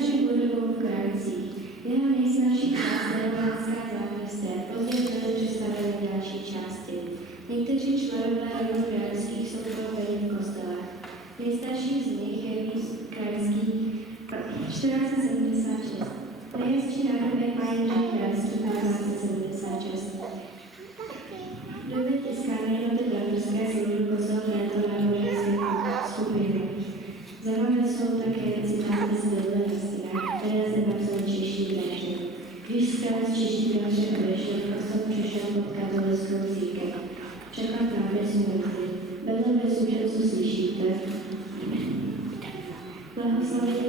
Nejstarší budovou v Kralicích. Jeho nejstarší část je románská záměstě, později byly přestavěny další části. Někteří členové rodu Kralických jsou pochopeni v kostelách. Nejstarší z nich je míst Kralický 1476. Nejhezčí náhrobek má Jindřich Kralický 1576. Doby tiskání jednoty bratrské slouží kostel této náboženské skupiny. Zajímavé jsou také citáty z Bible na stěnách, které zde napsali čeští bratři. Když zkrátka čeští bratři odešli, kostel přišel pod katolickou církev. Překlad nápis mluví. Vedle ve současnosti slyšíte. Blahoslaví